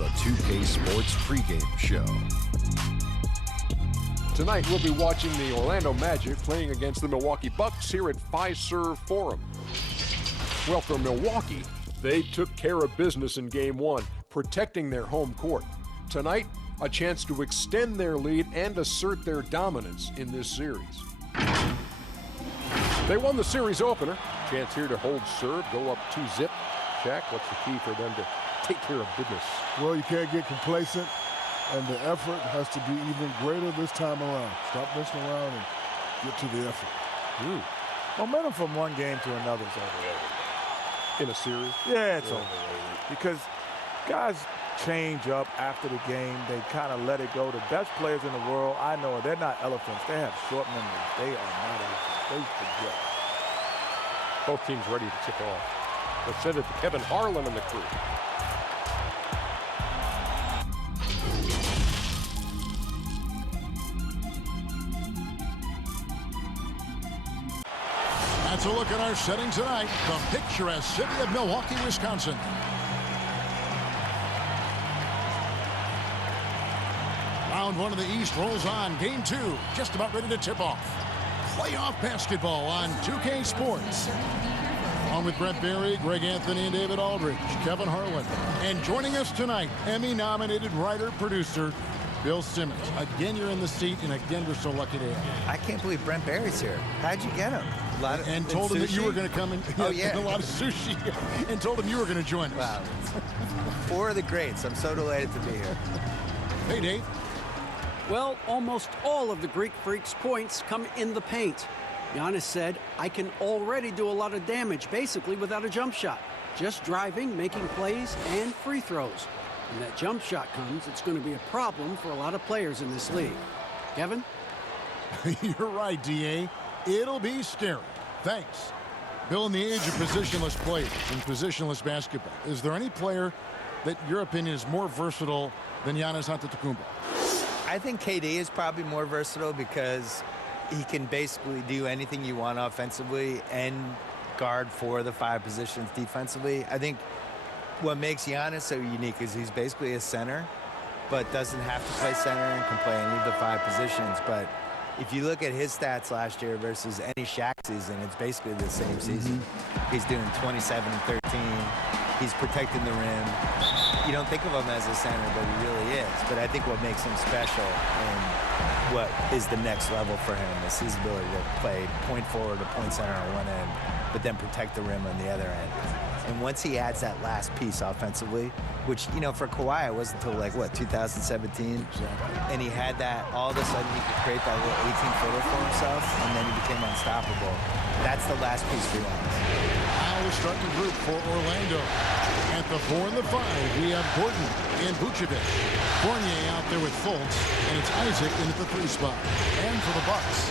the 2K Sports pregame show. Tonight we'll be watching the Orlando Magic playing against the Milwaukee Bucks here at Fiserv Forum. Well, for Milwaukee, they took care of business in Game 1, protecting their home court. Tonight, a chance to extend their lead and assert their dominance in this series. They won the series opener. Chance here to hold serve, go up 2-0. Shaq, what's the key for them to take care of business? Well, you can't get complacent, and the effort has to be even greater this time around. Stop messing around and get to the effort. Momentum from one game to another is overrated. In a series? Yeah, it's overrated. Because guys change up after the game. They kind of let it go. The best players in the world, I know it. They're not elephants. They have short memories. They are not elephants. They forget. Both teams ready to tip off. Let's send it to Kevin Harlan and the crew. That's a look at our setting tonight from picturesque city of Milwaukee, Wisconsin. Round one of the East rolls on. Game 2 just about ready to tip off. Playoff basketball on 2K Sports. On with Brent Barry, Greg Anthony, and David Aldridge, Kevin Harlan. And joining us tonight, Emmy-nominated writer-producer Bill Simmons. Again, you're in the seat, and again, we're so lucky to have you. I can't believe Brent Barry's here. How'd you get him? And told him that you were going to come in. Oh, yeah. A lot of sushi. And told him you were going to join us. Wow. 4 of the greats. I'm so delighted to be here. Hey, Dave. Well, almost all of the Greek Freak's points come in the paint. Giannis said, I can already do a lot of damage, basically without a jump shot. Just driving, making plays, and free throws. When that jump shot comes, it's going to be a problem for a lot of players in this league. Kevin? You're right, D.A. It'll be scary. Thanks. Bill, in the age of positionless players and positionless basketball, is there any player that your opinion is more versatile than Giannis Antetokounmpo? I think KD is probably more versatile because he can basically do anything you want offensively and guard 4 of the 5 positions defensively. I think what makes Giannis so unique is he's basically a center, but doesn't have to play center and can play any of the 5 positions. But if you look at his stats last year versus any Shaq season, it's basically the same season. He's doing 27 and 13. He's protecting the rim. You don't think of him as a center, but he really is. But I think what makes him special and what is the next level for him is his ability to play point forward or point center on one end, but then protect the rim on the other end. And once he adds that last piece offensively, which, you know, for Kawhi, it wasn't until, like, what, 2017? And he had that, all of a sudden he could create that little 18-footer for himself, and then he became unstoppable. That's the last piece for Giannis. Now the starting group for Orlando. At the 4 and the 5, we have Gordon and Vucevic. Fournier out there with Fultz, and it's Isaac in at the 3 spot. And for the Bucks,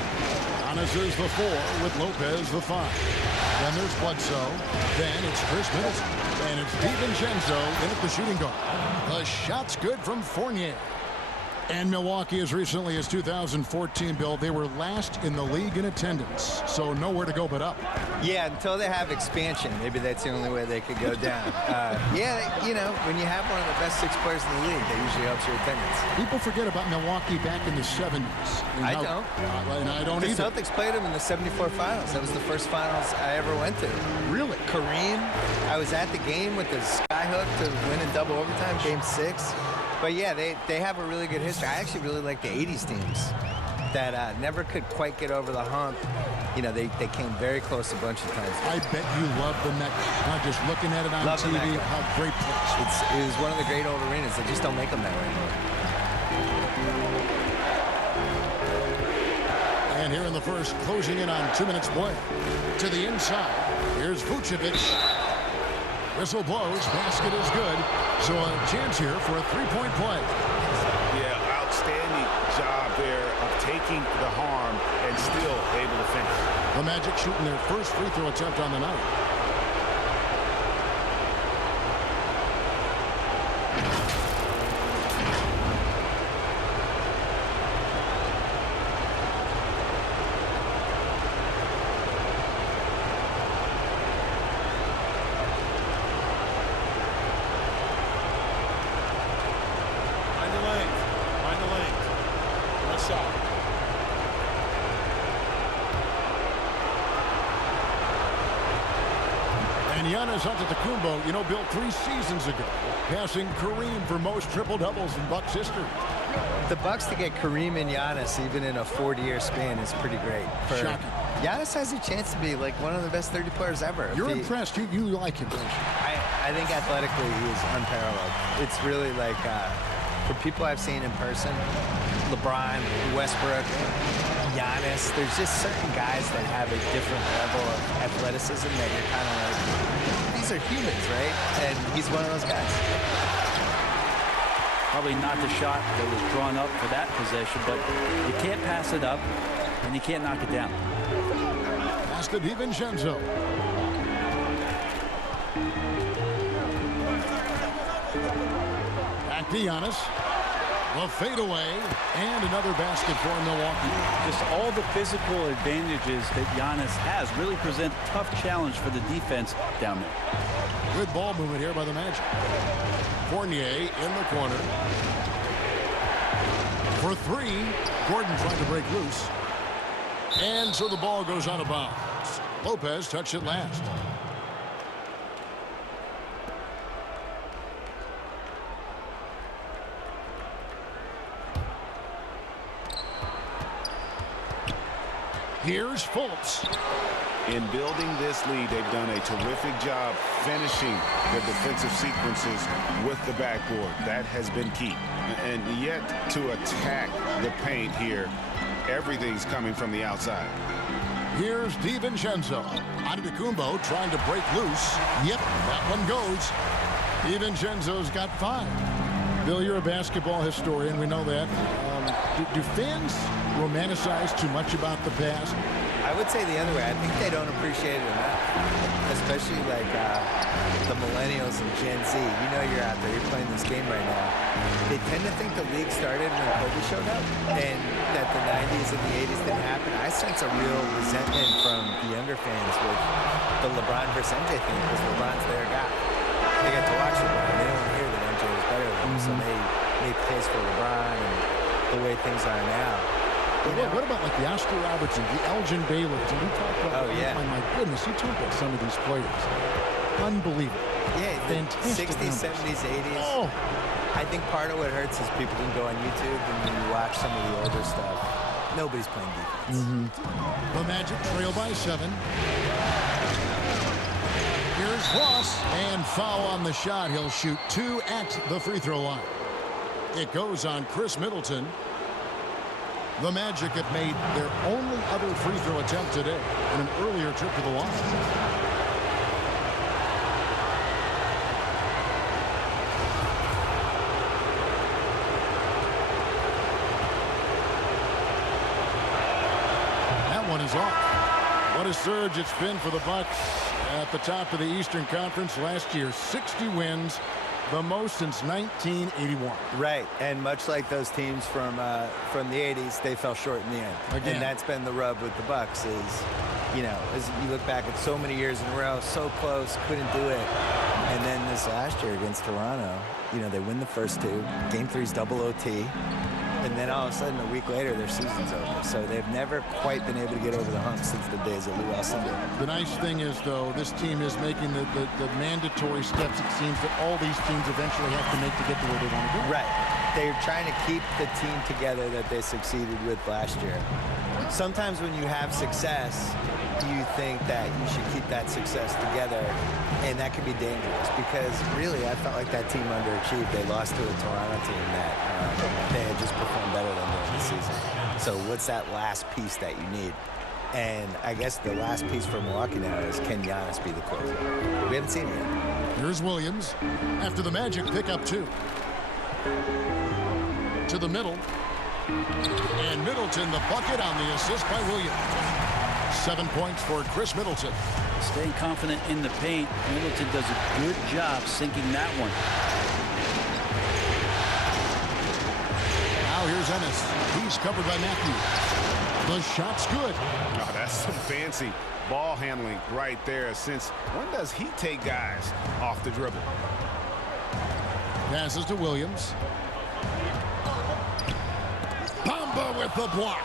Giannis is the 4 with Lopez the 5. Then there's Bledsoe. Then it's Chris Middleton. And it's DiVincenzo in at the shooting guard. The shot's good from Fournier. And Milwaukee, as recently as 2014, Bill, they were last in the league in attendance. So nowhere to go but up. Yeah, until they have expansion. Maybe that's the only way they could go down. Yeah, you know, when you have one of the best 6 players in the league, that usually helps your attendance. People forget about Milwaukee back in the 70s. I don't. And I don't either. The Celtics played them in the 74 finals. That was the first finals I ever went to. Really? Kareem. I was at the game with the skyhook to win in double overtime, game 6. But yeah, they have a really good history. I actually really like the 80s teams that never could quite get over the hump. You know, they came very close a bunch of times. I bet you love the Mecca. Not just looking at it on Love TV, how great place. It was one of the great old arenas. They just don't make them that way anymore. And here in the first, closing in on 2 minutes play. To the inside, here's Vucevic. Whistle blows, basket is good. So a chance here for a 3-point play. Yeah, outstanding job there of taking the harm and still able to finish. The Magic shooting their first free throw attempt on the night. side. And Giannis Antetokounmpo, you know, Bill, 3 seasons ago, passing Kareem for most triple-doubles in Bucks history. The Bucks to get Kareem and Giannis even in a 40-year span is pretty great. Shocking. Giannis has a chance to be like one of the best 30 players ever. You're impressed. You like him, don't you? I think athletically he is unparalleled. It's really like, for people I've seen in person, LeBron, Westbrook, Giannis, there's just certain guys that have a different level of athleticism that you're kind of like, these are humans, right? And he's one of those guys. Probably not the shot that was drawn up for that possession, but you can't pass it up, and you can't knock it down. Pass to DiVincenzo. Back to Giannis. The fadeaway, and another basket for Milwaukee. Just all the physical advantages that Giannis has really present a tough challenge for the defense down there. Good ball movement here by the Magic. Fournier in the corner. For 3, Gordon trying to break loose. And so the ball goes out of bounds. Lopez touched it last. Here's Fultz. In building this lead, they've done a terrific job finishing the defensive sequences with the backboard. That has been key. And yet to attack the paint here, everything's coming from the outside. Here's DiVincenzo. Antetokounmpo trying to break loose. Yep, that one goes. DiVincenzo's got 5. Bill, you're a basketball historian. We know that. Do fans romanticize too much about the past? I would say the other way. I think they don't appreciate it enough, especially like the millennials and Gen Z. You know you're out there, you're playing this game right now. They tend to think the league started when Kobe showed up and that the 90s and the 80s didn't happen. I sense a real resentment from the younger fans with the LeBron versus MJ thing because LeBron's their guy. They get to watch LeBron. They don't want to hear that MJ was better than them, so they make the case for LeBron and the way things are now. What about like the Oscar Robertson, the Elgin Baylors? And we talk about, my goodness, you talk about some of these players. Unbelievable. Yeah, fantastic 60s, numbers. 70s, 80s. Oh. I think part of what hurts is people can go on YouTube and when you watch some of the older stuff, nobody's playing defense. The Magic trail by 7. Here's Ross, and foul on the shot. He'll shoot 2 at the free throw line. It goes on Chris Middleton. The Magic have made their only other free throw attempt today in an earlier trip to the line. That one is off. What a surge it's been for the Bucks at the top of the Eastern Conference last year. 60 wins. The most since 1981. Right, and much like those teams from the 80s, they fell short in the end. Again. And that's been the rub with the Bucks is, you know, as you look back at so many years in a row, so close, couldn't do it. And then this last year against Toronto, you know, they win the first 2. Game 3's double OT. And then all of a sudden, a week later, their season's over. So they've never quite been able to get over the hump since the days of Lou Alcindor. The nice thing is, though, this team is making the mandatory steps, it seems, that all these teams eventually have to make to get to where they want to go. Right. They're trying to keep the team together that they succeeded with last year. Sometimes when you have success, you think that you should keep that success together, and that can be dangerous because really I felt like that team underachieved. They lost to a Toronto team that they had just performed better than during the season. So what's that last piece that you need? And I guess the last piece for Milwaukee now is, can Giannis be the closer? We haven't seen it yet. Here's Williams after the Magic pick up 2. To the middle. And Middleton the bucket on the assist by Williams. 7 points for Chris Middleton. Staying confident in the paint. Middleton does a good job sinking that one. Now here's Ennis. He's covered by Matthews. The shot's good. Oh, that's some fancy ball handling right there. Since when does he take guys off the dribble? Passes to Williams. Bamba with the block.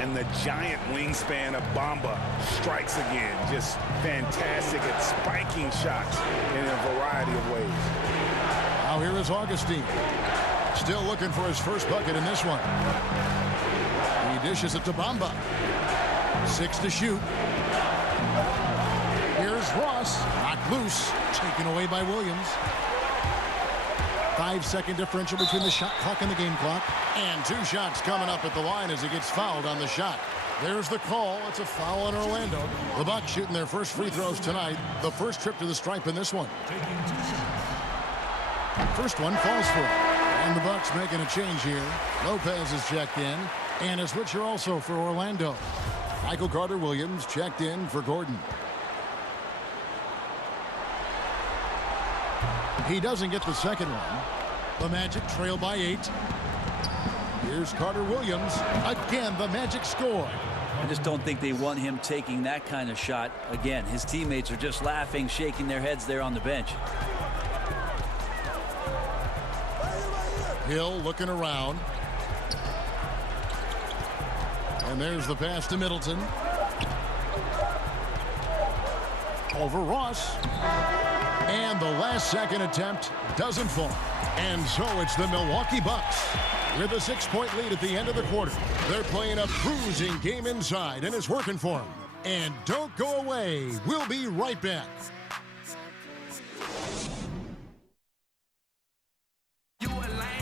And the giant wingspan of Bamba strikes again. Just fantastic at spiking shots in a variety of ways. Now here is Augustine. Still looking for his first bucket in this one. He dishes it to Bamba. 6 to shoot. Here's Ross. Knocked loose. Taken away by Williams. 5-second differential between the shot clock and the game clock. And 2 shots coming up at the line as he gets fouled on the shot. There's the call. It's a foul in Orlando. The Bucks shooting their first free throws tonight. The first trip to the stripe in this one. First one falls for it. And the Bucks making a change here. Lopez is checked in. And a switcher also for Orlando. Michael Carter-Williams checked in for Gordon. He doesn't get the second one. The Magic trail by 8. Here's Carter-Williams. Again, the Magic score. I just don't think they want him taking that kind of shot. Again, his teammates are just laughing, shaking their heads there on the bench. Hill looking around. And there's the pass to Middleton. Over Ross. And the last second attempt doesn't fall. And so it's the Milwaukee Bucks with a 6-point lead at the end of the quarter. They're playing a cruising game inside, and it's working for them. And don't go away. We'll be right back.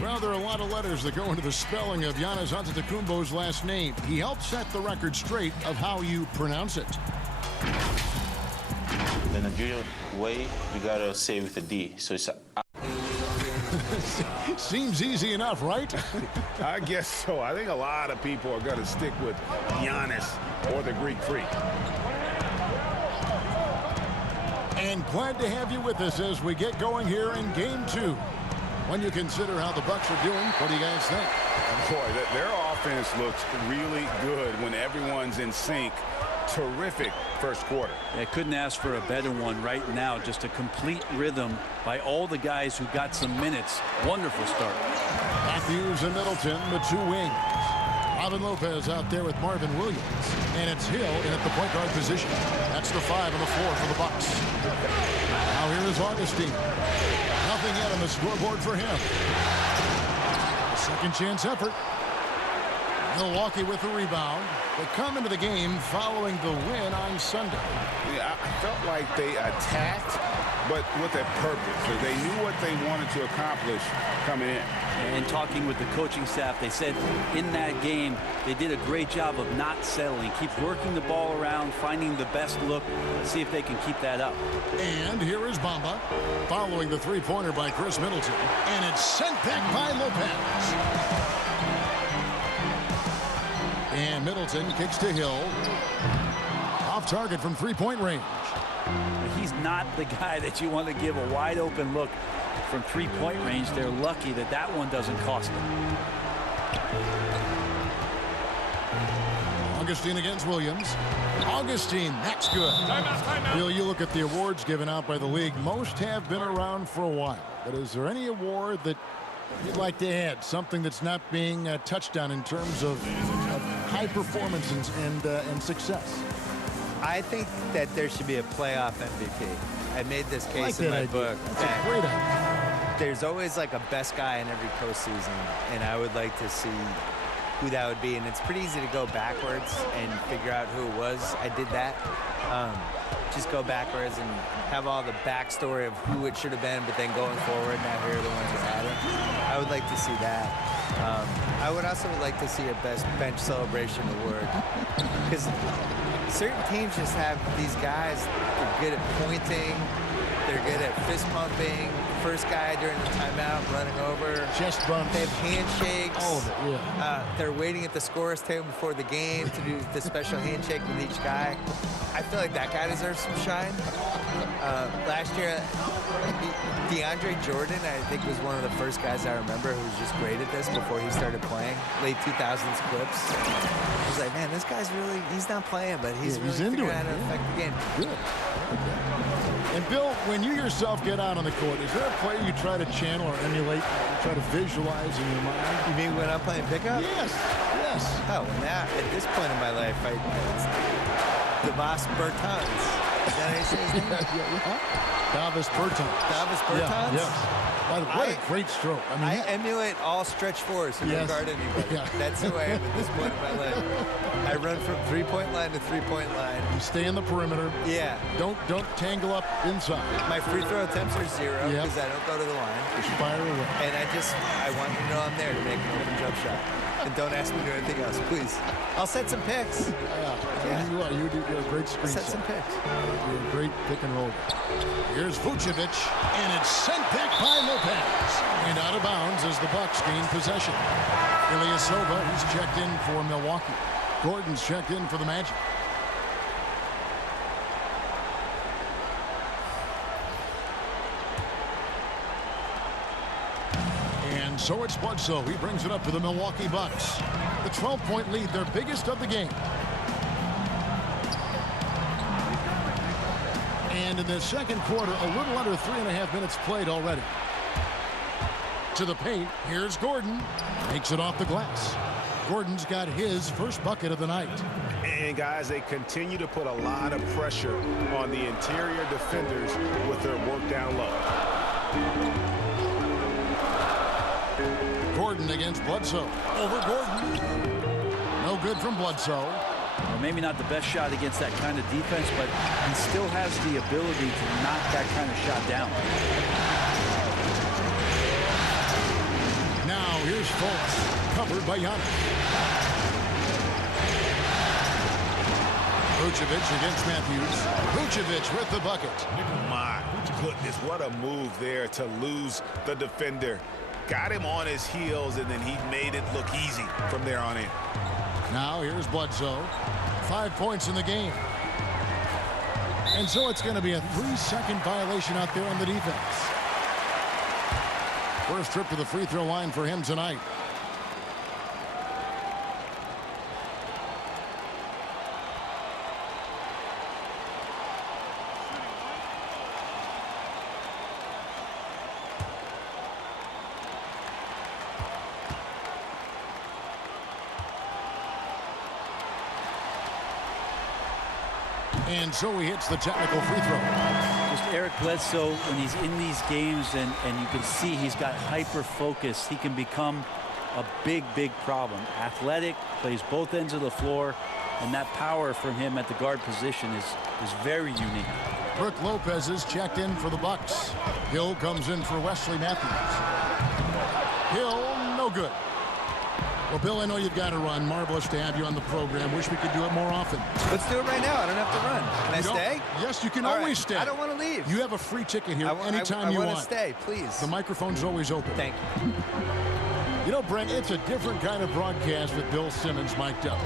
Well, there are a lot of letters that go into the spelling of Giannis Antetokounmpo's last name. He helped set the record straight of how you pronounce it. The Nigerian way, you gotta say it with a D. So it's Seems easy enough, right? I guess so. I think a lot of people are going to stick with Giannis or the Greek Freak. And glad to have you with us as we get going here in Game 2. When you consider how the Bucks are doing, what do you guys think? Boy, their offense looks really good when everyone's in sync. Terrific first quarter. I couldn't ask for a better one right now. Just a complete rhythm by all the guys who got some minutes. Wonderful start. Matthews and Middleton, the 2 wings. Robin Lopez out there with Marvin Williams. And it's Hill in at the point guard position. That's the 5 and the 4 for the Bucks. Now here is Augustine. Nothing yet on the scoreboard for him. Second chance effort. Milwaukee with the rebound. They come into the game following the win on Sunday. Yeah, I felt like they attacked, but with a purpose. They knew what they wanted to accomplish coming in. And talking with the coaching staff, they said in that game they did a great job of not settling. Keep working the ball around, finding the best look. Let's see if they can keep that up. And here is Bamba following the 3-pointer by Chris Middleton. And it's sent back by Lopez. And Middleton kicks to Hill. Off target from 3-point range. He's not the guy that you want to give a wide open look from 3-point range. They're lucky that that one doesn't cost them. Augustine against Williams. Augustine, that's good. Bill, you look at the awards given out by the league. Most have been around for a while. But is there any award that you'd like to add? Something that's not being touched on in terms of high performance and success? I think that there should be a playoff MVP. I made this case like in my idea. book. That's a great idea. There's always like a best guy in every postseason, and I would like to see who that would be. And it's pretty easy to go backwards and figure out who it was. I did that. Just go backwards and have all the backstory of who it should have been, but then going forward, now here are the ones who had it. I would like to see that. I would also like to see a best bench celebration award, because certain teams just have these guys. They're good at pointing. They're good at fist pumping. First guy during the timeout running over. Chest bumps. They have handshakes. All of it, yeah. They're waiting at the scorer's table before the game to do the special handshake with each guy. I feel like that guy deserves some shine. Last year, DeAndre Jordan, I think, was one of the first guys I remember who was just great at this before he started playing. Late 2000s clips. I was like, man, this guy's really, he's not playing, but he's really into figuring it. out how to affect the game. Good. And Bill, when you yourself get out on the court, is there a play you try to channel or emulate, try to visualize in your mind? You mean when I'm playing pickup? Yes. Oh, now, at this point in my life, it's Davis Bertans. Is that how you say his name? Davis Bertans. Davis Bertans? Yes. What a great stroke. I emulate all stretch fours who don't guard anybody. Yeah. That's who I am at this point in my life. I run from three-point line to three-point line. You stay in the perimeter. Yeah. Don't tangle up inside. My free throw attempts are 0 because I don't go to the line. Just fire away. And I want you to know I'm there to make an open jump shot. And don't ask me to do anything else, please. I'll set some picks. Yeah. You are. You're a great screen set some picks. You're a great pick and roll. Here's Vucevic, and it's sent back by Lopez. And out of bounds as the Bucks gain possession. Ilyasova, he's checked in for Milwaukee. Gordon's checked in for the Magic. And so it's Bledsoe. He brings it up to the Milwaukee Bucks. The 12-point lead, their biggest of the game. And in the second quarter, a little under 3.5 minutes played already. To the paint, here's Gordon. Makes it off the glass. Gordon's got his first bucket of the night. And guys, they continue to put a lot of pressure on the interior defenders with their work down low. Gordon against Bledsoe. Over Gordon. No good from Bledsoe. Well, maybe not the best shot against that kind of defense, but he still has the ability to knock that kind of shot down. Now here's Fultz, covered by Giannis. Vucevic against Matthews. Vucevic with the bucket. My goodness, what a move there to lose the defender. Got him on his heels, and then he made it look easy from there on in. Now here's Bledsoe. 5 points in the game. And so it's going to be a 3-second violation out there on the defense. First trip to the free throw line for him tonight. And so he hits the technical free throw. Just Eric Bledsoe, when he's in these games and you can see he's got hyper focus, he can become a big problem. Athletic, plays both ends of the floor, and that power from him at the guard position is very unique. Brook Lopez is checked in for the Bucks. Hill comes in for Wesley Matthews. Hill, no good. Well, Bill, I know you've got to run. Marvelous to have you on the program. Wish we could do it more often. Let's do it right now. I don't have to run. Can I stay? Yes, you can All always right. stay. I don't want to leave. You have a free ticket here anytime you want. I want to stay, please. The microphone's always open. Thank you. You know, Brent, it's a different kind of broadcast with Bill Simmons mic'd up.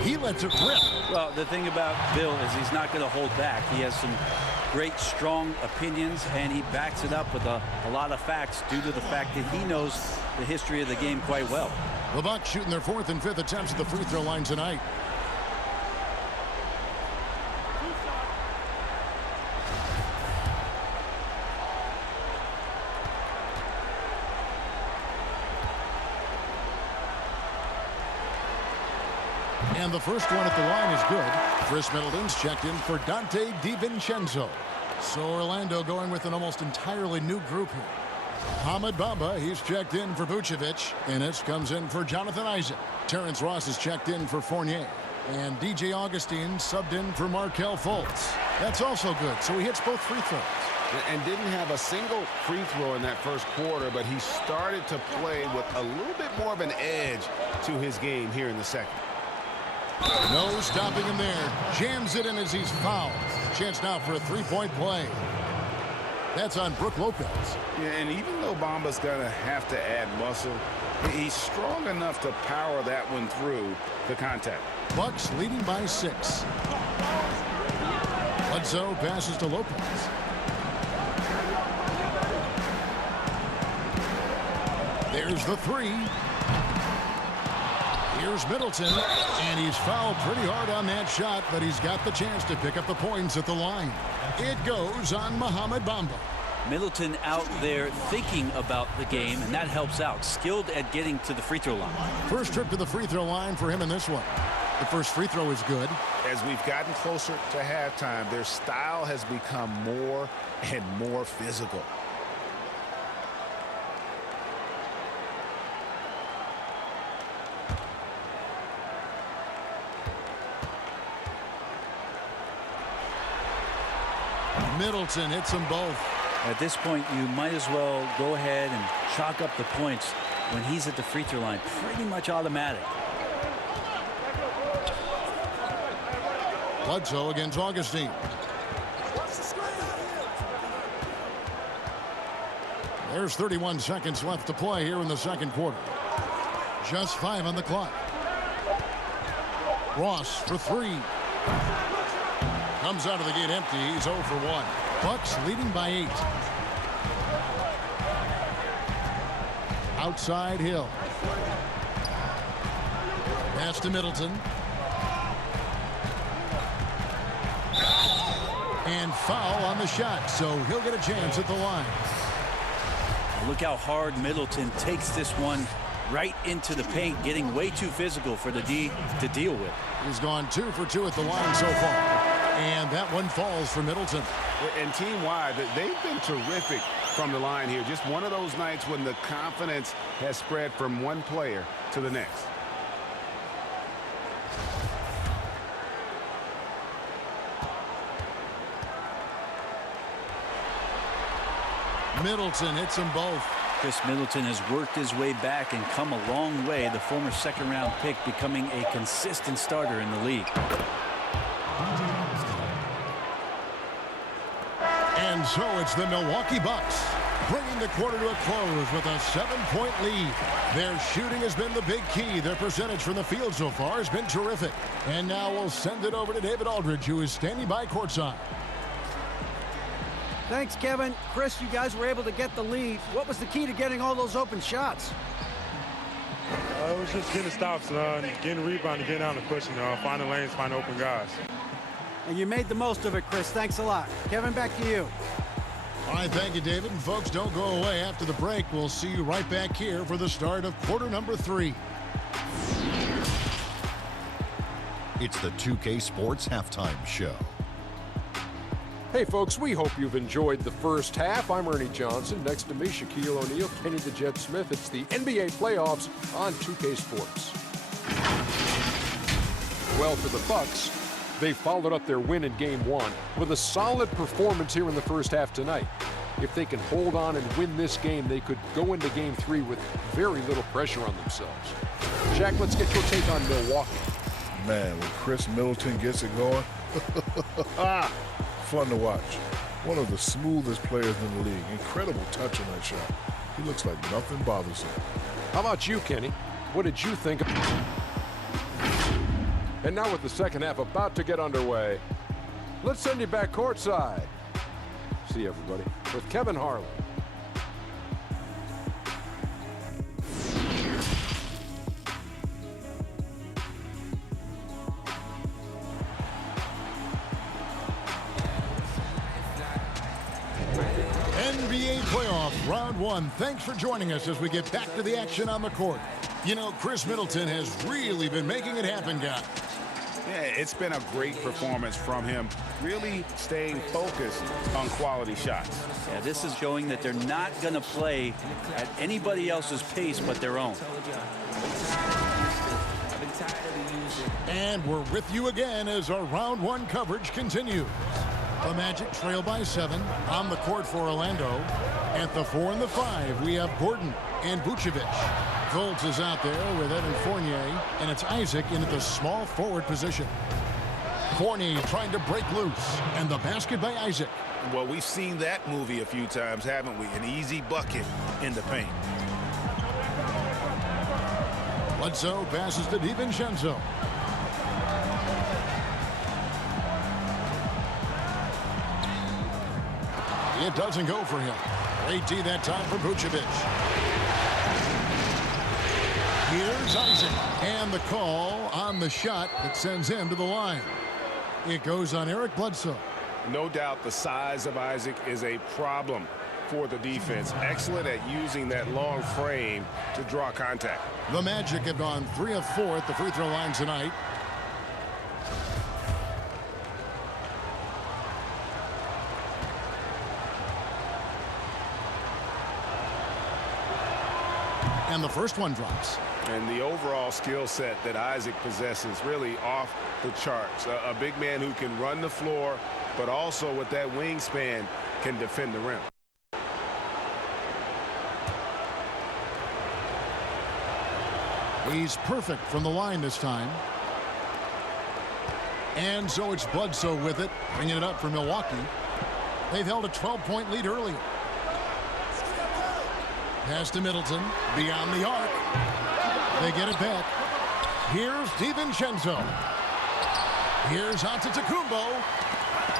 He lets it rip. Well, the thing about Bill is he's not going to hold back. He has some great, strong opinions, and he backs it up with a lot of facts due to the fact that he knows the history of the game quite well. The Bucks shooting their 4th and 5th attempts at the free throw line tonight. And the first one at the line is good. Chris Middleton's checked in for Dante DiVincenzo. So Orlando going with an almost entirely new group here. Hamid Bamba, he's checked in for Vucevic. Ennis comes in for Jonathan Isaac. Terrence Ross is checked in for Fournier. And DJ Augustine subbed in for Markelle Fultz. That's also good, so he hits both free throws. And didn't have a single free throw in that first quarter, but he started to play with a little bit more of an edge to his game here in the second. No stopping him there. Jams it in as he's fouled. Chance now for a three-point play. That's on Brook Lopez. Yeah, and even though Bamba's going to have to add muscle, he's strong enough to power that one through the contact. Bucks leading by 6. Bledsoe passes to Lopez. There's the three. Here's Middleton, and he's fouled pretty hard on that shot, but he's got the chance to pick up the points at the line. It goes on Mohamed Bamba. Middleton out there thinking about the game, and that helps out. Skilled at getting to the free throw line. First trip to the free throw line for him in this one. The first free throw is good. As we've gotten closer to halftime, their style has become more and more physical. Middleton hits them both. At this point, you might as well go ahead and chalk up the points when he's at the free throw line. Pretty much automatic. Bledsoe against Augustine. There's 31 seconds left to play here in the second quarter. Just 5 on the clock. Ross for 3. Comes out of the gate empty. He's 0 for 1. Bucks leading by 8. Outside Hill. Pass to Middleton. And foul on the shot, so he'll get a chance at the line. Look how hard Middleton takes this one right into the paint, getting way too physical for the D to deal with. He's gone 2 for 2 at the line so far. And that one falls for Middleton. And team-wide, they've been terrific from the line here. Just one of those nights when the confidence has spread from one player to the next. Middleton hits them both. Chris Middleton has worked his way back and come a long way. The former second-round pick becoming a consistent starter in the league. And so it's the Milwaukee Bucks bringing the quarter to a close with a 7-point lead. Their shooting has been the big key. Their percentage from the field so far has been terrific. And now we'll send it over to David Aldridge, who is standing by courtside. Thanks, Kevin. Chris, you guys were able to get the lead. What was the key to getting all those open shots? It was just getting stops, getting rebound, and getting out and pushing, finding lanes, finding open guys. And you made the most of it, Chris. Thanks a lot. Kevin, back to you. All right, thank you, David. And folks, don't go away after the break. We'll see you right back here for the start of quarter number 3. It's the 2K Sports Halftime Show. Hey, folks, we hope you've enjoyed the first half. I'm Ernie Johnson. Next to me, Shaquille O'Neal, Kenny the Jet Smith. It's the NBA playoffs on 2K Sports. Well, for the Bucks, they followed up their win in Game 1 with a solid performance here in the first half tonight. If they can hold on and win this game, they could go into Game 3 with very little pressure on themselves. Shaq, let's get your take on Milwaukee. Man, when Chris Middleton gets it going, fun to watch. One of the smoothest players in the league. Incredible touch on that shot. He looks like nothing bothers him. How about you, Kenny? What did you think? And now with the second half about to get underway, let's send you back courtside. See everybody with Kevin Harlan. NBA playoff round 1. Thanks for joining us as we get back to the action on the court. You know, Chris Middleton has really been making it happen, guys. Yeah, it's been a great performance from him, really staying focused on quality shots. Yeah, this is showing that they're not going to play at anybody else's pace but their own. And we're with you again as our round 1 coverage continues. The Magic trail by 7 on the court for Orlando. At the 4 and the 5, we have Gordon and Vucevic. Fultz is out there with Evan Fournier, and it's Isaac in at the small forward position. Fournier trying to break loose, and the basket by Isaac. Well, we've seen that movie a few times, haven't we? An easy bucket in the paint. Bledsoe passes to DiVincenzo. It doesn't go for him. Late D that time for Vucevic. Here's Isaac. And the call on the shot that sends him to the line. It goes on Eric Bledsoe. No doubt the size of Isaac is a problem for the defense. Excellent at using that long frame to draw contact. The Magic have gone 3 of 4 at the free throw line tonight. And the first one drops. And the overall skill set that Isaac possesses really off the charts. A big man who can run the floor, but also with that wingspan can defend the rim. He's perfect from the line this time. And so it's Bledsoe with it, bringing it up for Milwaukee. They've held a 12-point lead earlier. Pass to Middleton, beyond the arc. They get it back. Here's DiVincenzo. Here's Antetokounmpo.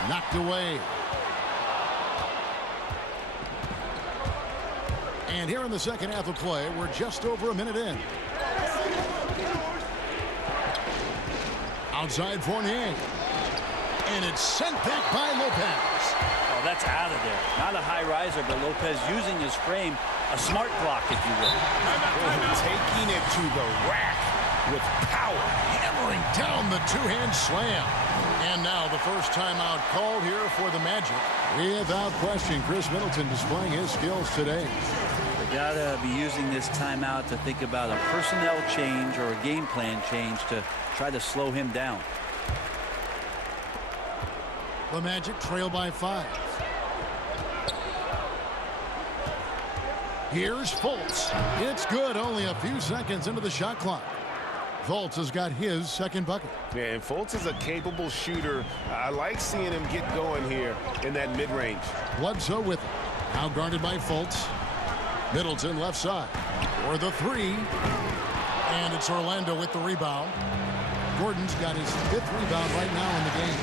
Knocked away. And here in the second half of play, we're just over a minute in. Outside Fournier. And it's sent back by Lopez. Oh, that's out of there. Not a high riser, but Lopez using his frame. A smart block, if you will. Taking it to the rack with power. Hammering down the two-hand slam. And now the first timeout called here for the Magic. Without question, Chris Middleton displaying his skills today. They gotta be using this timeout to think about a personnel change or a game plan change to try to slow him down. The Magic trail by 5. Here's Fultz. It's good, only a few seconds into the shot clock. Fultz has got his second bucket. Yeah, and Fultz is a capable shooter. I like seeing him get going here in that mid-range. Bledsoe with it. Now guarded by Fultz. Middleton left side for the 3. And it's Orlando with the rebound. Gordon's got his 5th rebound right now in the game.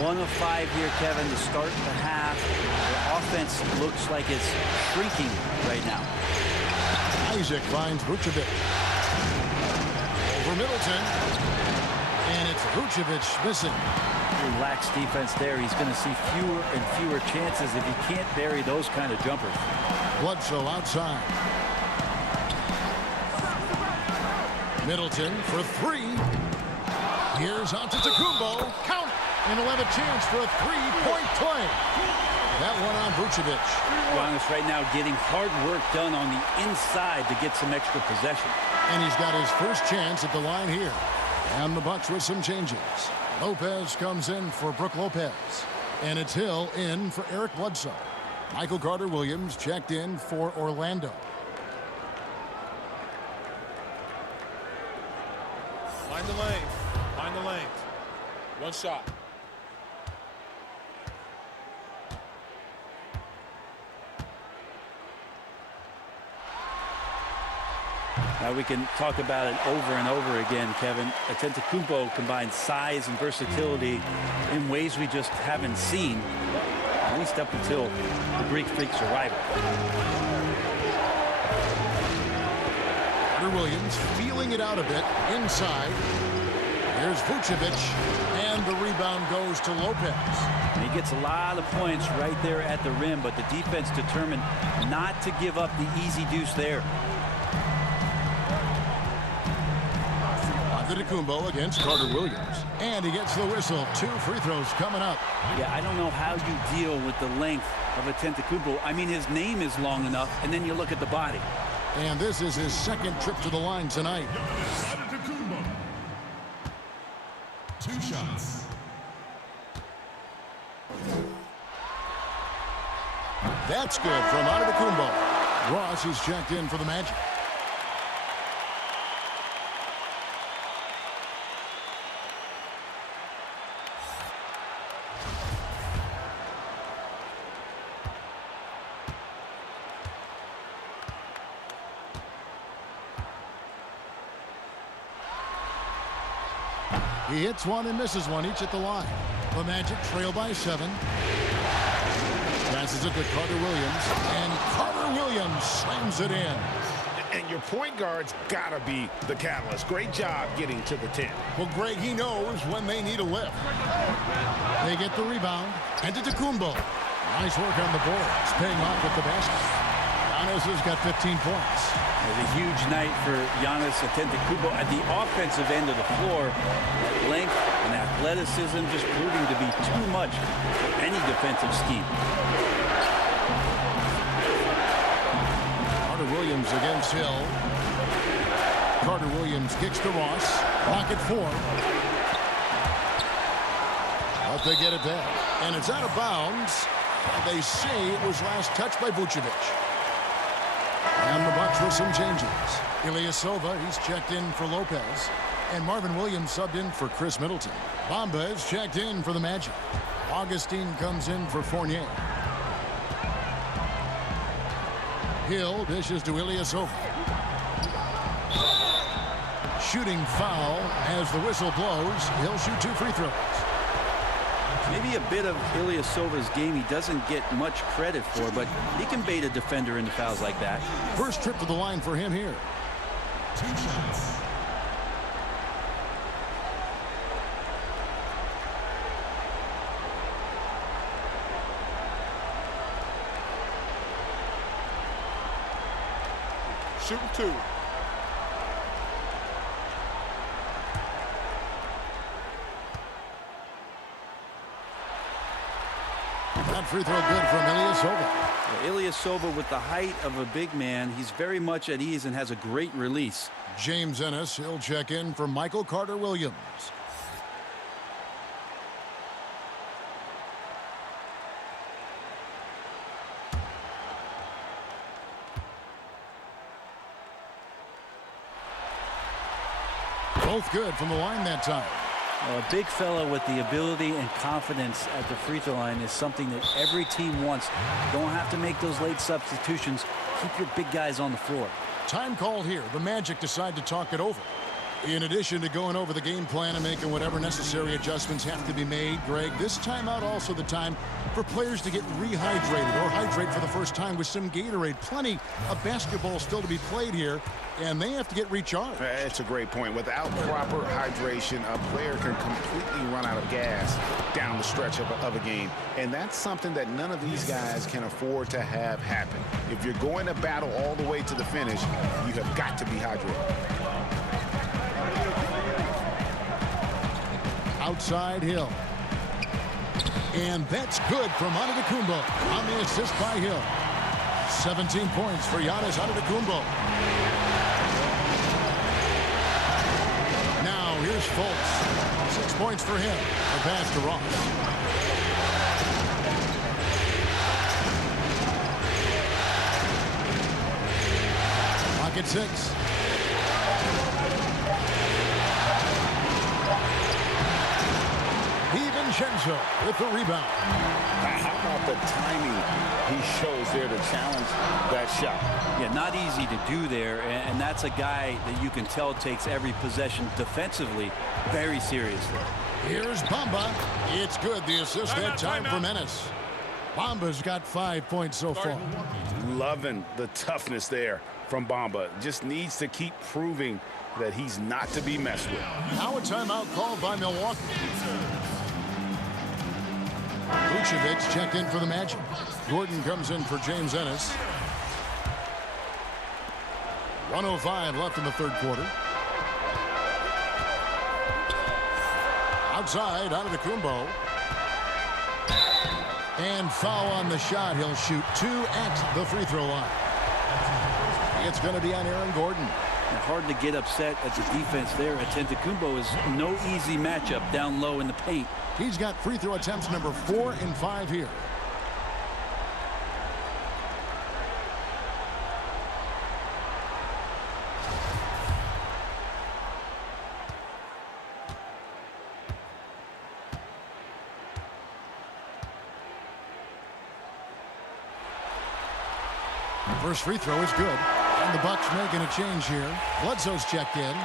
1 of 5 here, Kevin, to start the half. The offense looks like it's shrinking right now. Isaac finds Vucevic. Over Middleton. And it's Vucevic missing. Relax defense there. He's going to see fewer and fewer chances if he can't bury those kind of jumpers. Bledsoe outside. Middleton for 3. Here's Antetokounmpo. Count it. And he'll have a chance for a 3-point play. That one on Vucevic. Giannis right now getting hard work done on the inside to get some extra possession. And he's got his first chance at the line here. And the Bucks with some changes. Lopez comes in for Brook Lopez. And it's Hill in for Eric Bledsoe. Michael Carter-Williams checked in for Orlando. Find the lane. Find the lane. One shot. Now we can talk about it over and over again, Kevin. Antetokounmpo combines size and versatility in ways we just haven't seen, at least up until the Greek Freak's arrival. Carter-Williams feeling it out a bit inside. Here's Vucevic, and the rebound goes to Lopez. And he gets a lot of points right there at the rim, but the defense determined not to give up the easy deuce there. Antetokounmpo against Carter-Williams. And he gets the whistle. 2 free throws coming up. Yeah, I don't know how you deal with the length of Antetokounmpo. I mean, his name is long enough, and then you look at the body. And this is his second trip to the line tonight. Antetokounmpo. 2 shots. That's good from Antetokounmpo. Ross is checked in for the Magic. He hits one and misses one, each at the line. The Magic trail by 7. Pass Passes it to Carter Williams, and Carter Williams slams it in. And your point guard's got to be the catalyst. Great job getting to the 10. Well, Greg, he knows when they need a lift. They get the rebound. Antetokounmpo. Nice work on the boards, paying off with the basket. Giannis has got 15 points. It's a huge night for Giannis Antetokounmpo at the offensive end of the floor. Length and athleticism just proving to be too much for any defensive scheme. Carter Williams against Hill. Carter Williams kicks to Ross. Rocket 4. But they get it back. And it's out of bounds. And they say it was last touched by Vucevic. And the Bucks with some changes. Ilyasova, he's checked in for Lopez. And Marvin Williams subbed in for Chris Middleton. Bamba is checked in for the Magic. Augustine comes in for Fournier. Hill dishes to Ilyasova. Shooting foul as the whistle blows. He'll shoot 2 free throws. Maybe a bit of Ilyasova's game he doesn't get much credit for, but he can bait a defender into fouls like that. First trip to the line for him here. 2 shots. Shooting 2. That free throw good from Ilyasova. Ilyasova, with the height of a big man, he's very much at ease and has a great release. James Ennis, he'll check in for Michael Carter Williams. Both good from the line that time. Well, a big fella with the ability and confidence at the free throw line is something that every team wants. You don't have to make those late substitutions. Keep your big guys on the floor. Time called here. The Magic decide to talk it over. In addition to going over the game plan and making whatever necessary adjustments have to be made, Greg, this timeout also the time for players to get rehydrated or hydrate for the first time with some Gatorade. Plenty of basketball still to be played here, and they have to get recharged. It's a great point. Without proper hydration, a player can completely run out of gas down the stretch of a game. And that's something that none of these guys can afford to have happen. If you're going to battle all the way to the finish, you have got to be hydrated. Outside Hill. And that's good from Antetokounmpo on the assist by Hill. 17 points for Giannis Antetokounmpo. Now here's Fultz. 6 points for him. A pass to Ross. Clock at 6. DiVincenzo with the rebound. How about the timing he shows there to challenge that shot? Yeah, not easy to do there, and that's a guy that you can tell takes every possession defensively very seriously. Here's Bamba. It's good. The assist that time for Ennis. Bamba's got 5 points so far. Loving the toughness there from Bamba. Just needs to keep proving that he's not to be messed with. Now a timeout called by Milwaukee. Vucevic checked in for the Magic. Gordon comes in for James Ennis. 1:05 left in the third quarter. Outside, Antetokounmpo. And foul on the shot. He'll shoot 2 at the free throw line. It's going to be on Aaron Gordon. And hard to get upset at the defense there. Antetokounmpo is no easy matchup down low in the paint. He's got free throw attempts number 4 and 5 here. First free throw is good. And the Bucks making a change here. Bledsoe's checked in.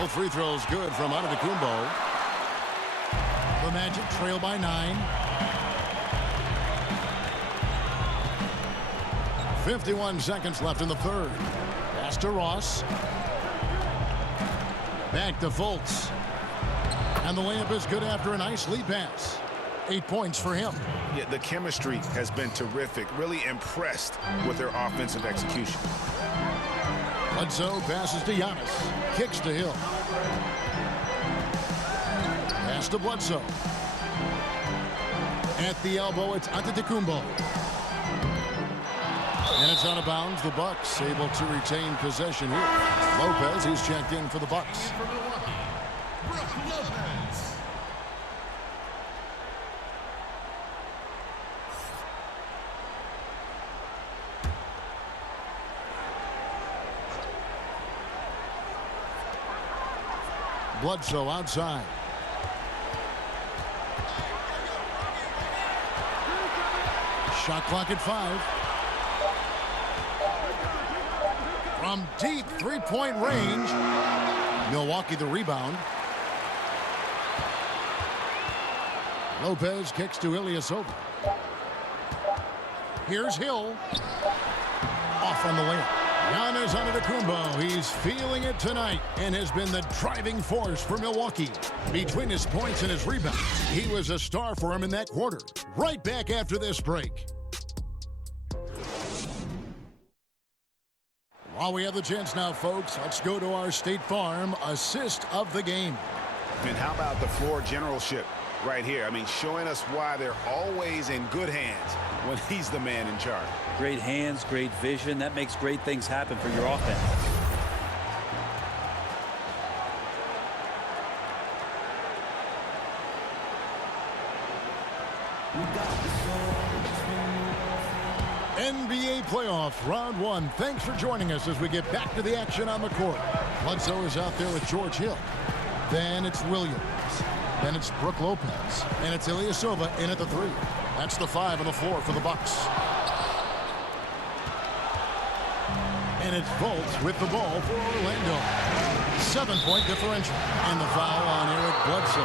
Both free throws good from Antetokounmpo. The Magic trail by 9. 51 seconds left in the third. Pass to Ross. Back to Fultz. And the layup is good after a nice lead pass. 8 points for him. Yeah, the chemistry has been terrific. Really impressed with their offensive execution. Bledsoe passes to Giannis. Kicks to Hill. Pass to Bledsoe. At the elbow, it's Antetokounmpo. And it's out of bounds. The Bucks able to retain possession here. Lopez, he's checked in for the Bucks. Bledsoe outside. Shot clock at 5. From deep three-point range. Milwaukee the rebound. Lopez kicks to Ilyasova. Here's Hill. Off on the layup. Giannis Antetokounmpo, he's feeling it tonight and has been the driving force for Milwaukee. Between his points and his rebounds, he was a star for him in that quarter. Right back after this break. While we have the chance now, folks, let's go to our State Farm assist of the game. And how about the floor generalship right here? I mean, showing us why they're always in good hands when he's the man in charge. Great hands, great vision. That makes great things happen for your offense. NBA playoff round 1. Thanks for joining us as we get back to the action on the court. Bledsoe is out there with George Hill. Then it's Williams. Then it's Brook Lopez. And it's Ilyasova in at the 3. That's the 5 on the floor for the Bucks. And it's Fultz with the ball for Orlando. 7-point differential. And the foul on Eric Bledsoe.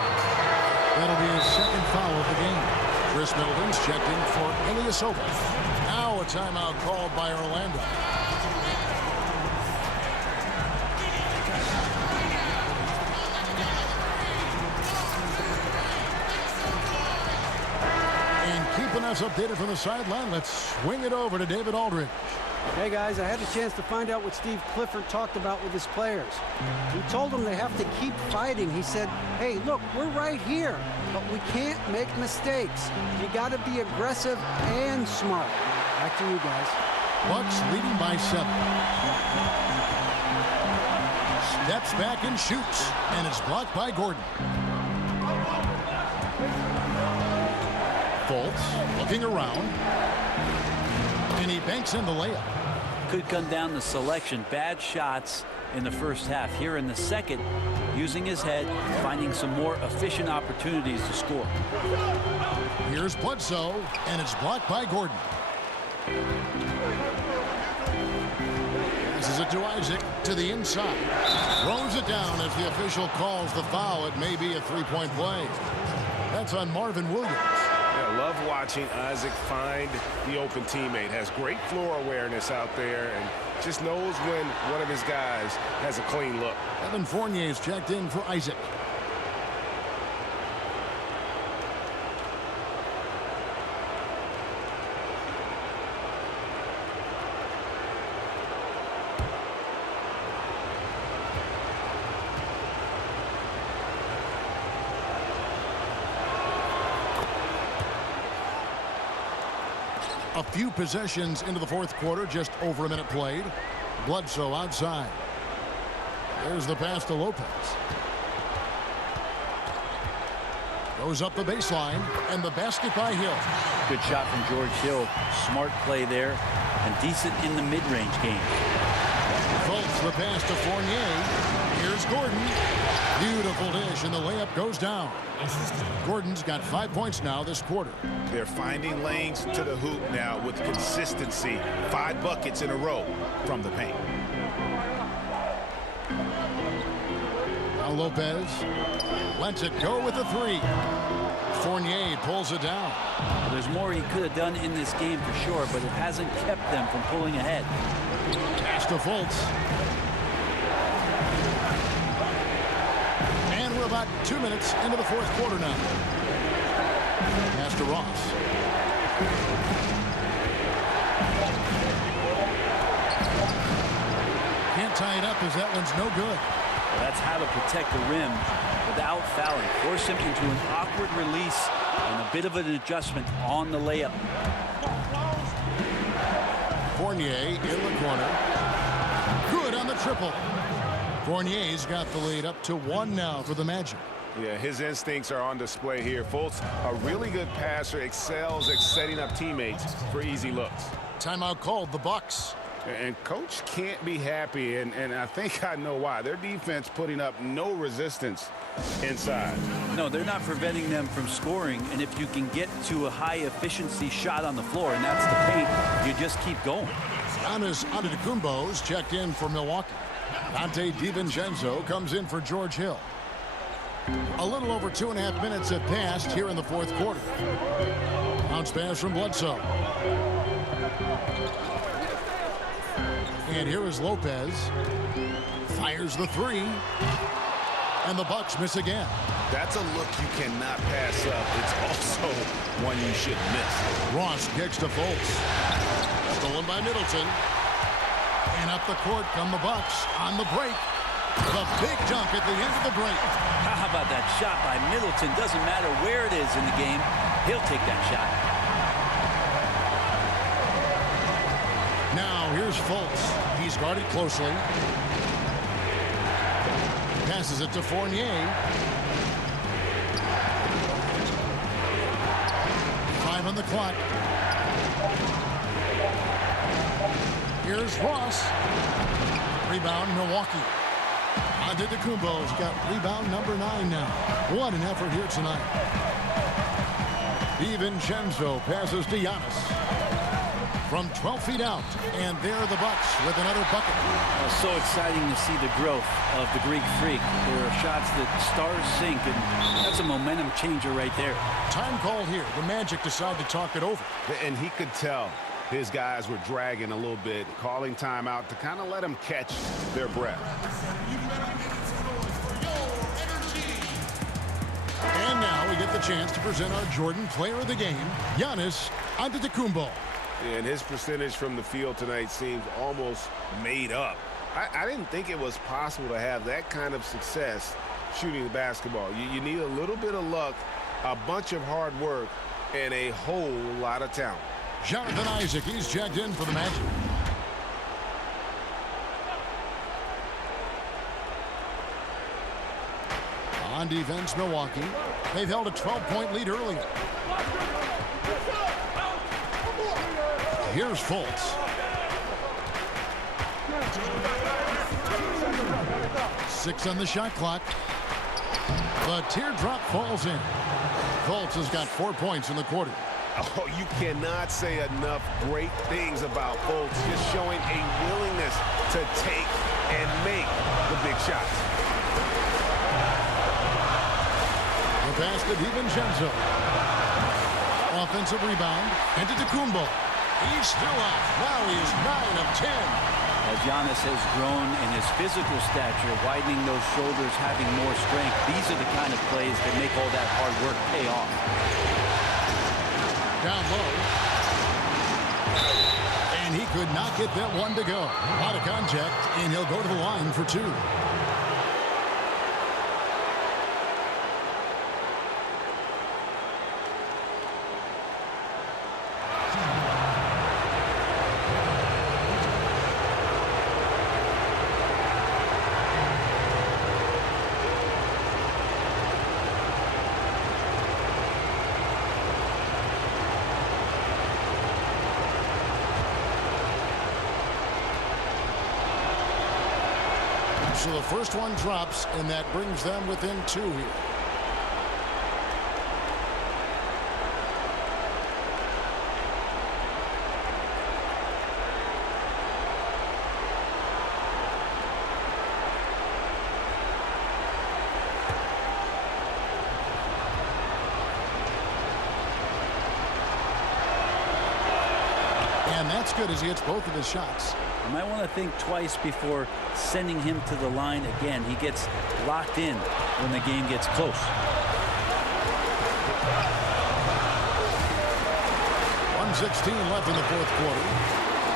That'll be his second foul of the game. Chris Middleton's checked in for Ilyasova. Now a timeout called by Orlando. And keeping us updated from the sideline, let's swing it over to David Aldridge. Hey guys, I had a chance to find out what Steve Clifford talked about with his players. He told them they have to keep fighting. He said, hey, look, we're right here, but we can't make mistakes. You got to be aggressive and smart. Back to you guys. Bucks leading by 7. Steps back and shoots, and it's blocked by Gordon. Fultz looking around, and he banks in the layup. Could come down to selection. Bad shots in the first half. Here in the second, using his head, finding some more efficient opportunities to score. Here's Bledsoe, and it's blocked by Gordon. Passes it to Isaac to the inside. Throws it down as the official calls the foul. It may be a three-point play. That's on Marvin Williams. Yeah, love watching Isaac find the open teammate. Has great floor awareness out there and just knows when one of his guys has a clean look. Evan Fournier is checked in for Isaac. A few possessions into the fourth quarter, just over a minute played. Bledsoe outside. There's the pass to Lopez. Goes up the baseline, and the basket by Hill. Good shot from George Hill. Smart play there, and decent in the mid-range game. Fultz the pass to Fournier. Here's Gordon. Beautiful dish, and the layup goes down. Gordon's got 5 points now this quarter. They're finding lanes to the hoop now with consistency. 5 buckets in a row from the paint. Now Lopez lets it go with the three. Fournier pulls it down. Well, there's more he could have done in this game for sure, but it hasn't kept them from pulling ahead. Pass to Fultz. And we're about 2 minutes into the fourth quarter now. Pass to Ross. Can't tie it up as that one's no good. Well, that's how to protect the rim without fouling. Force him into an awkward release and a bit of an adjustment on the layup. Fournier in the corner. Good on the triple. Fournier's got the lead up to 1 now for the Magic. Yeah, his instincts are on display here. Fultz, a really good passer, excels at setting up teammates for easy looks. Timeout called, the Bucks. And coach can't be happy, and I think I know why. Their defense putting up no resistance inside. No, they're not preventing them from scoring, and if you can get to a high-efficiency shot on the floor, and that's the paint, you just keep going. Giannis Antetokounmpo's checked in for Milwaukee. Dante DiVincenzo comes in for George Hill. A little over 2.5 minutes have passed here in the fourth quarter. Bounce pass from Bledsoe. And here is Lopez. Fires the three. And the Bucks miss again. That's a look you cannot pass up. It's also one you should miss. Ross kicks to Fultz. Stolen by Middleton. And up the court come the Bucks on the break. The big dunk at the end of the break. How about that shot by Middleton? Doesn't matter where it is in the game. He'll take that shot. Now here's Fultz. He's guarded closely. Passes it to Fournier. 5 on the clock. Here's Ross. Rebound, Milwaukee. Antetokounmpo's got rebound number 9 now. What an effort here tonight. DiVincenzo passes to Giannis. From 12 feet out, and there are the Bucks with another bucket. So exciting to see the growth of the Greek Freak. There are shots that stars sink, and that's a momentum changer right there. Time called here. The Magic decide to talk it over. And he could tell his guys were dragging a little bit, calling timeout to kind of let them catch their breath. And now we get the chance to present our Jordan Player of the Game, Giannis Antetokounmpo. And his percentage from the field tonight seems almost made up. I didn't think it was possible to have that kind of success shooting the basketball. You need a little bit of luck, a bunch of hard work, and a whole lot of talent. Jonathan Isaac, he's checked in for the Magic. On defense, Milwaukee. They've held a 12-point lead earlier. Here's Fultz. 6 on the shot clock. The teardrop falls in. Fultz has got 4 points in the quarter. Oh, you cannot say enough great things about Fultz, just showing a willingness to take and make the big shots. The pass to DiVincenzo. Offensive rebound. Antetokounmpo. He's still out. Now he is 9 of 10. As Giannis has grown in his physical stature, widening those shoulders, having more strength, these are the kind of plays that make all that hard work pay off. Down low. And he could not get that one to go. Out of contact, and he'll go to the line for 2. So the first one drops, and that brings them within 2 here. And that's good as he hits both of his shots. You might want to think twice before sending him to the line again. He gets locked in when the game gets close. 1:16 left in the fourth quarter.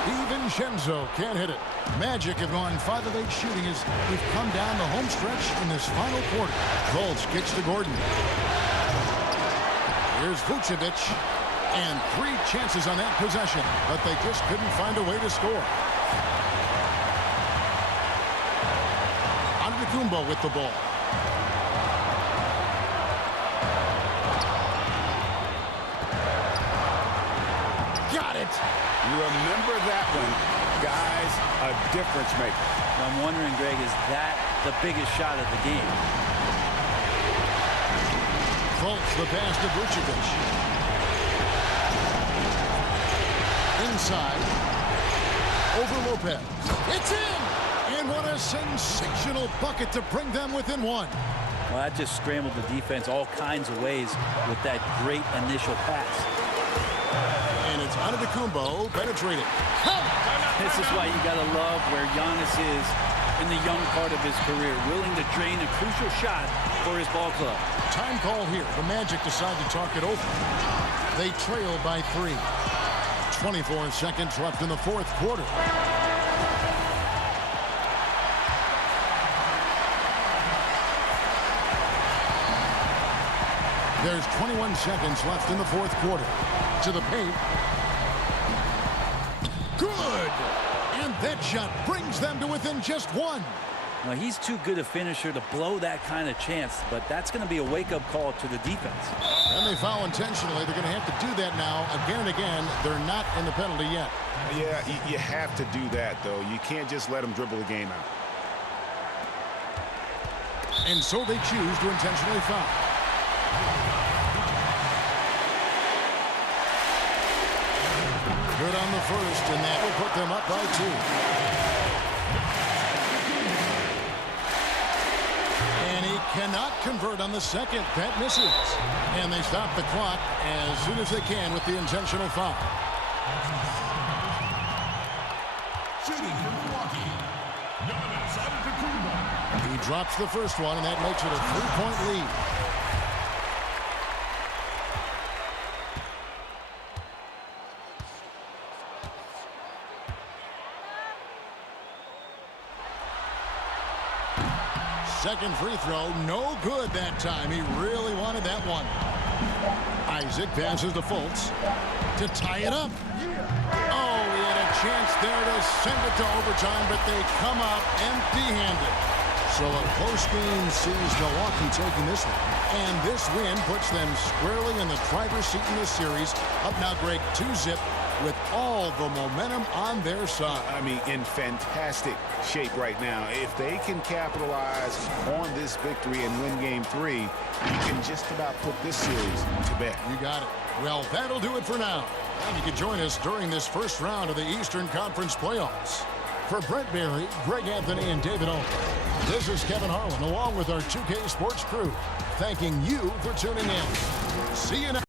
DiVincenzo can't hit it. Magic have gone 5 of 8 shooting as we've come down the home stretch in this final quarter. Fultz kicks to Gordon. Here's Vucevic. And 3 chances on that possession, but they just couldn't find a way to score. Antetokounmpo with the ball. Got it. You remember that one, guys, a difference maker. I'm wondering, Greg, is that the biggest shot of the game? Fultz the pass to Vucevic. Inside. Over Lopez. It's in! And what a sensational bucket to bring them within 1. Well, that just scrambled the defense all kinds of ways with that great initial pass. And it's Antetokounmpo penetrating. This is why you got to love where Giannis is in the young part of his career, willing to drain a crucial shot for his ball club. Time call here. The Magic decide to talk it over. They trail by 3. 24 seconds left in the fourth quarter. There's 21 seconds left in the fourth quarter. To the paint. Good! And that shot brings them to within just 1. Now, he's too good a finisher to blow that kind of chance, but that's going to be a wake-up call to the defense. And they foul intentionally. They're going to have to do that now again and again. They're not in the penalty yet. Yeah, you have to do that, though. You can't just let them dribble the game out. And so they choose to intentionally foul. Good on the first, and that will put them up by 2. And he cannot convert on the second. That misses. And they stop the clock as soon as they can with the intentional foul. Shooting for Milwaukee, Giannis Antetokounmpo. He drops the first one, and that makes it a 3-point lead. Second free throw, no good that time. He really wanted that one. Isaac passes to Fultz to tie it up. Oh, he had a chance there to send it to overtime, but they come up empty-handed. So a close game sees Milwaukee taking this one. And this win puts them squarely in the driver's seat in this series. Up now, Greg, 2-zip with all the momentum on their side. I mean, in fantastic shape right now. If they can capitalize on this victory and win Game 3, you can just about put this series to bed. You got it. Well, that'll do it for now. And you can join us during this first round of the Eastern Conference playoffs. For Brent Barry, Greg Anthony, and David Owen, this is Kevin Harlan along with our 2K Sports crew, thanking you for tuning in. See you next.